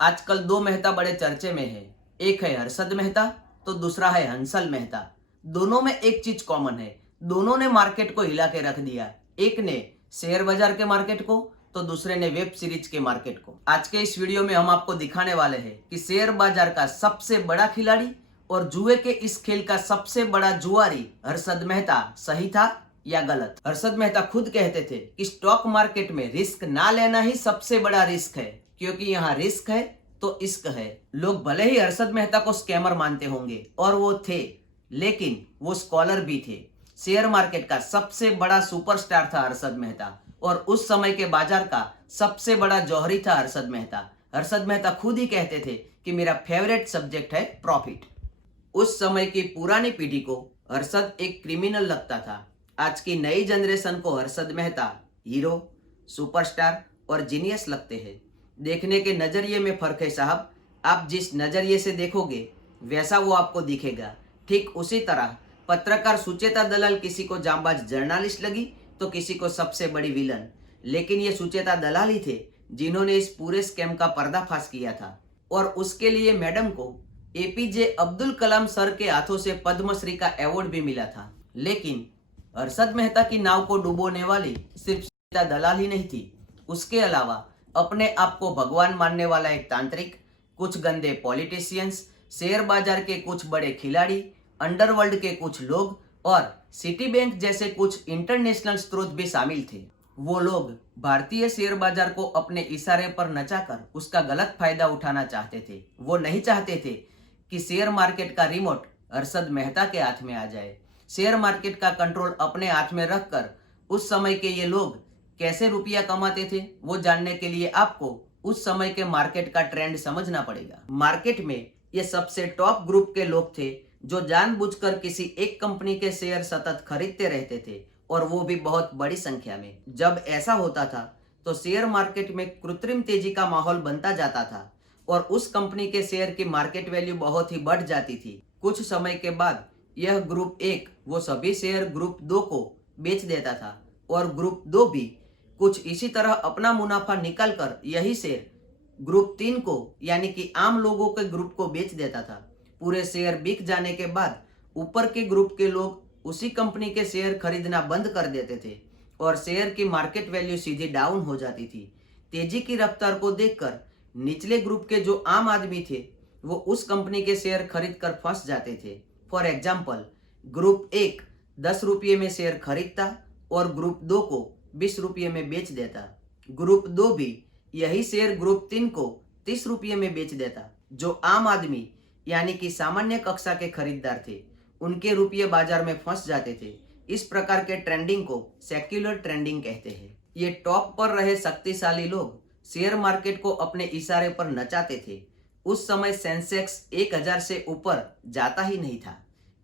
आजकल दो मेहता बड़े चर्चे में है। एक है हर्षद मेहता तो दूसरा है हंसल मेहता। दोनों में एक चीज कॉमन है, दोनों ने मार्केट को हिला के रख दिया। एक ने शेयर बाजार के मार्केट को तो दूसरे ने वेब सीरीज के मार्केट को। आज के इस वीडियो में हम आपको दिखाने वाले हैं कि शेयर बाजार का सबसे बड़ा खिलाड़ी और जुए के इस खेल का सबसे बड़ा जुआरी हर्षद मेहता सही था या गलत। हर्षद मेहता खुद कहते थे कि स्टॉक मार्केट में रिस्क ना लेना ही सबसे बड़ा रिस्क है, क्योंकि यहाँ रिस्क है तो इश्क है। लोग भले ही हर्षद मेहता को स्कैमर मानते होंगे, और वो थे, लेकिन वो स्कॉलर भी थे। शेयर मार्केट का सबसे बड़ा सुपरस्टार था हर्षद मेहता, और उस समय के बाजार का सबसे बड़ा जौहरी था हर्षद मेहता। हर्षद मेहता खुद ही कहते थे कि मेरा फेवरेट सब्जेक्ट है प्रॉफिट। उस समय की पुरानी पीढ़ी को हर्षद एक क्रिमिनल लगता था। आज की नई जनरेशन को हर्षद मेहता हीरो, सुपरस्टार और जीनियस लगते हैं। देखने के नजरिए में फर्क है साहब। आप जिस नजरिए से देखोगे वैसा वो आपको दिखेगा। ठीक उसी तरह पत्रकार सुचेता दलाल किसी को जांबाज जर्नलिस्ट लगी तो किसी को सबसे बड़ी विलन। लेकिन ये सुचेता दलाल ही थे जिन्होंने इस पूरे स्कैम का पर्दाफाश किया था, और उसके लिए मैडम को एपीजे अब्दुल कलाम सर के हाथों से पद्मश्री का अवार्ड भी मिला था। लेकिन हर्षद मेहता की नाव को डुबोने वाली सिर्फ सुचेता दलाल ही नहीं थी। उसके अलावा अपने आप को भगवान मानने वाला एक तांत्रिक, कुछ गंदे पॉलिटिशियंस, शेयर बाजार के कुछ बड़े खिलाड़ी, अंडरवर्ल्ड के कुछ लोग और सिटी बैंक जैसे कुछ इंटरनेशनल स्रोत भी शामिल थे। वो लोग भारतीय शेयर बाजार को अपने इशारे पर नचाकर उसका गलत फायदा उठाना चाहते थे। वो नहीं चाहते थे कि शेयर मार्केट का रिमोट हर्षद मेहता के हाथ में आ जाए। शेयर मार्केट का कंट्रोल अपने हाथ में रखकर उस समय के ये लोग कैसे रुपया कमाते थे, वो जानने के लिए आपको उस समय के मार्केट का ट्रेंड समझना पड़ेगा। मार्केट में ये सबसे टॉप ग्रुप के लोग थे जो जानबूझकर किसी एक कंपनी के शेयर सतत खरीदते रहते थे, और वो भी बहुत बड़ी संख्या में। जब ऐसा होता था तो शेयर मार्केट में कृत्रिम तेजी का माहौल बनता जाता था और उस कंपनी के शेयर की मार्केट वैल्यू बहुत ही बढ़ जाती थी। कुछ समय के बाद यह ग्रुप 1 वो सभी शेयर ग्रुप 2 को बेच देता था, और ग्रुप 2 भी कुछ इसी तरह अपना मुनाफा निकालकर यही शेयर ग्रुप 3 को, यानी कि आम लोगों के ग्रुप को बेच देता था। पूरे शेयर बिक जाने के बाद ऊपर के ग्रुप के लोग उसी कंपनी के शेयर खरीदना बंद कर देते थे और शेयर की मार्केट वैल्यू सीधी डाउन हो जाती थी। तेजी की रफ्तार को देखकर निचले ग्रुप के जो आम आदमी थे वो उस कंपनी के शेयर खरीद कर फंस जाते थे। फॉर एग्जाम्पल, ग्रुप 1 10 रुपये में शेयर खरीदता और ग्रुप 2 को 20 रुपये में बेच देता। ग्रुप 2 भी यही शेयर ग्रुप 3 को 30 रुपये में बेच देता। जो आम आदमी यानी कि सामान्य कक्षा के खरीदार थे उनके रुपये बाजार में फंस जाते थे। इस प्रकार के ट्रेंडिंग को सेक्युलर ट्रेंडिंग कहते हैं। ये टॉप पर रहे शक्तिशाली लोग शेयर मार्केट को अपने इशारे पर नचाते थे। उस समय सेंसेक्स 1000 से ऊपर जाता ही नहीं था,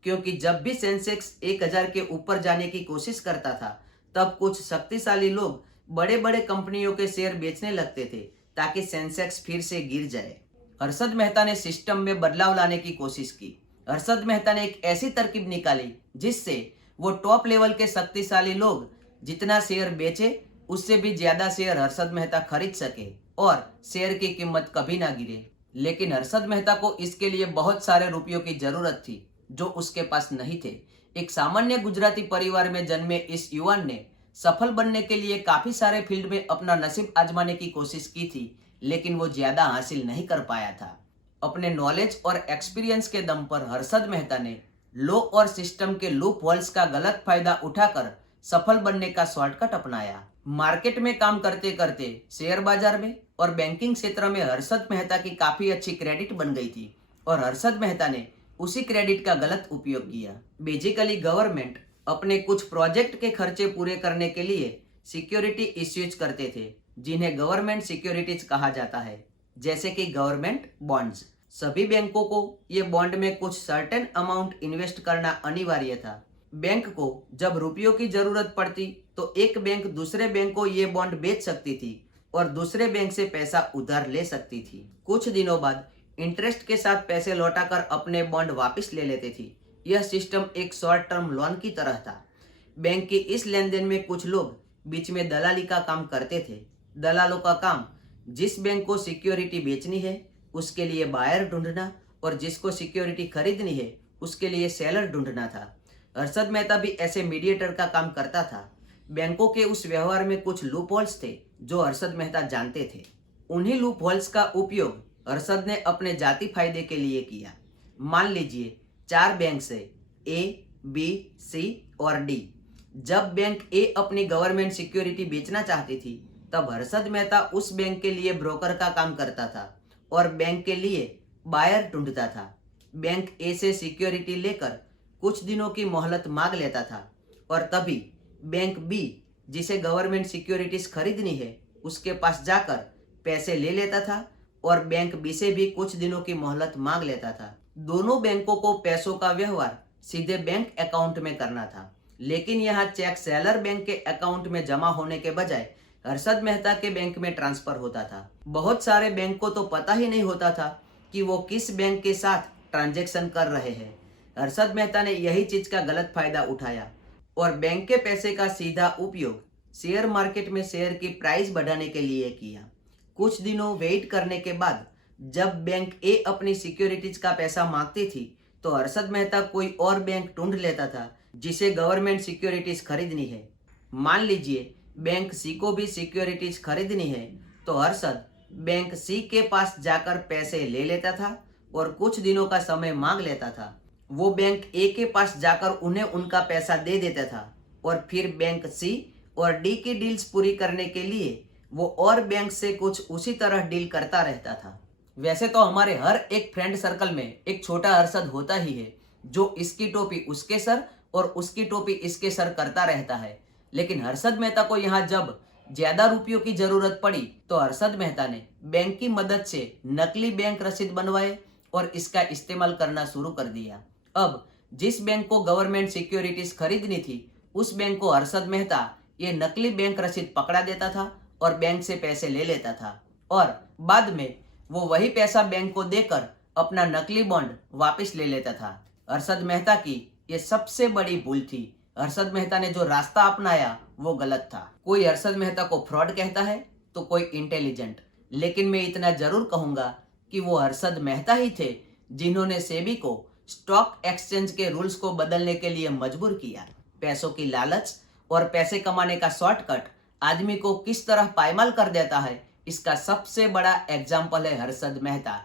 क्योंकि जब भी सेंसेक्स 1000 के ऊपर जाने की कोशिश करता था तब कुछ शक्तिशाली लोग बड़े बड़े कंपनियों के शेयर बेचने लगते थे ताकि सेंसेक्स फिर से गिर जाए। हर्षद मेहता ने सिस्टम में बदलाव लाने की कोशिश की। हर्षद मेहता ने एक ऐसी तरकीब निकाली जिससे वो टॉप लेवल के शक्तिशाली लोग जितना शेयर बेचे उससे भी ज्यादा शेयर हर्षद मेहता खरीद सके और शेयर की कीमत कभी ना गिरे। लेकिन हर्षद मेहता को इसके लिए बहुत सारे रुपयों की जरूरत थी जो उसके पास नहीं थे। एक सामान्य गुजराती परिवार में जन्मे इस युवान ने सफल बनने के लिए काफी सारे फील्ड में अपना नसीब आजमाने की कोशिश की थी, लेकिन वो ज्यादा हासिल नहीं कर पाया था। अपने नॉलेज और एक्सपीरियंस के दम पर हर्षद मेहता ने लॉ और सिस्टम के लूप होल्स का गलत फायदा उठाकर सफल बनने का शॉर्टकट अपनाया। मार्केट में काम करते करते शेयर बाजार में और बैंकिंग क्षेत्र में हर्षद मेहता की काफी अच्छी क्रेडिट बन गई थी, और हर्षद मेहता ने उसी क्रेडिट का गलत उपयोग किया। बेसिकली गवर्नमेंट अपने कुछ प्रोजेक्ट के खर्चे पूरे करने के लिए सिक्योरिटी इश्यूज करते थे, जिन्हें गवर्नमेंट सिक्योरिटीज कहा जाता है, जैसे कि गवर्नमेंट बॉन्ड्स। सभी बैंकों को ये बॉन्ड में कुछ सर्टेन अमाउंट इन्वेस्ट करना अनिवार्य था। बैंक को जब रुपयों की जरूरत पड़ती तो एक बैंक दूसरे बैंक को ये बॉन्ड बेच सकती थी और दूसरे बैंक से पैसा उधार ले सकती थी। कुछ दिनों बाद इंटरेस्ट के साथ पैसे लौटाकर अपने बॉन्ड वापस ले लेती थी। यह सिस्टम एक शॉर्ट टर्म लोन की तरह था। बैंक के इस लेन देन में कुछ लोग बीच में दलाली का काम करते थे। दलालों का काम जिस बैंक को सिक्योरिटी बेचनी है उसके लिए बायर ढूंढना और जिसको सिक्योरिटी खरीदनी है उसके लिए सेलर ढूंढना था। हर्षद मेहता भी ऐसे मीडिएटर का काम करता था। बैंकों के उस व्यवहार में कुछ लूप होल्स थे जो हर्षद मेहता जानते थे। उन्हीं लूप होल्स का उपयोग हर्षद ने अपने जाति फायदे के लिए किया। मान लीजिए 4 बैंक से ए, बी, सी और डी। जब बैंक ए अपनी गवर्नमेंट सिक्योरिटी बेचना चाहती थी तब हर्षद मेहता उस बैंक के लिए ब्रोकर का काम करता था और बैंक के लिए बायर ढूंढता था। बैंक ए से सिक्योरिटी लेकर कुछ दिनों की मोहलत मांग लेता था और तभी बैंक बी जिसे गवर्नमेंट सिक्योरिटीज खरीदनी है उसके पास जाकर पैसे ले लेता था और बैंक बी से भी कुछ दिनों की मोहलत मांग लेता था। दोनों बैंकों को पैसों का व्यवहार सीधे बैंक अकाउंट में करना था, लेकिन यहाँ चेक सेलर बैंक के अकाउंट में जमा होने के बजाय हर्षद मेहता के बैंक में ट्रांसफर होता था। बहुत सारे बैंक को तो पता ही नहीं होता था कि वो किस बैंक के साथ ट्रांजैक्शन कर रहे हैं। हर्षद मेहता ने यही चीज का गलत फायदा उठाया और बैंक के पैसे का सीधा उपयोग शेयर मार्केट में शेयर की प्राइस बढ़ाने के लिए किया। कुछ दिनों वेट करने के बाद जब बैंक ए अपनी सिक्योरिटीज का पैसा मांगती थी तो हर्षद मेहता कोई और बैंक ढूंढ लेता था जिसे गवर्नमेंट सिक्योरिटीज खरीदनी है। मान लीजिए बैंक सी को भी सिक्योरिटीज खरीदनी है तो हर्षद बैंक सी के पास जाकर पैसे ले लेता था और कुछ दिनों का समय मांग लेता था। वो बैंक ए के पास जाकर उन्हें उनका पैसा दे देता था और फिर बैंक सी और डी की डील्स पूरी करने के लिए वो और बैंक से कुछ उसी तरह डील करता रहता था। वैसे तो हमारे हर एक फ्रेंड सर्कल में एक छोटा हर्षद होता ही है जो इसकी टोपी उसके सर और उसकी टोपी इसके सर करता रहता है, लेकिन हर्षद मेहता को यहाँ जब ज्यादा रुपयों की जरूरत पड़ी तो हर्षद मेहता ने बैंक की मदद से नकली बैंक रसीद बनवाए और इसका इस्तेमाल करना शुरू कर दिया। अब जिस बैंक को गवर्नमेंट सिक्योरिटीज खरीदनी थी उस बैंक को हर्षद मेहता ये नकली बैंक रसीद पकड़ा देता था और बैंक से पैसे ले लेता था और बाद में वो वही पैसा बैंक को देकर अपना नकली बॉन्ड वापस ले लेता था। हर्षद मेहता की ये सबसे बड़ी भूल थी। हर्षद मेहता ने जो रास्ता अपनाया वो गलत था। कोई हर्षद मेहता को फ्रॉड कहता है तो कोई इंटेलिजेंट, लेकिन मैं इतना जरूर कहूंगा कि वो हर्षद मेहता ही थे जिन्होंने सेबी को स्टॉक एक्सचेंज के रूल्स को बदलने के लिए मजबूर किया। पैसों की लालच और पैसे कमाने का शॉर्टकट आदमी को किस तरह पायमाल कर देता है, इसका सबसे बड़ा एग्जाम्पल है हर्षद मेहता।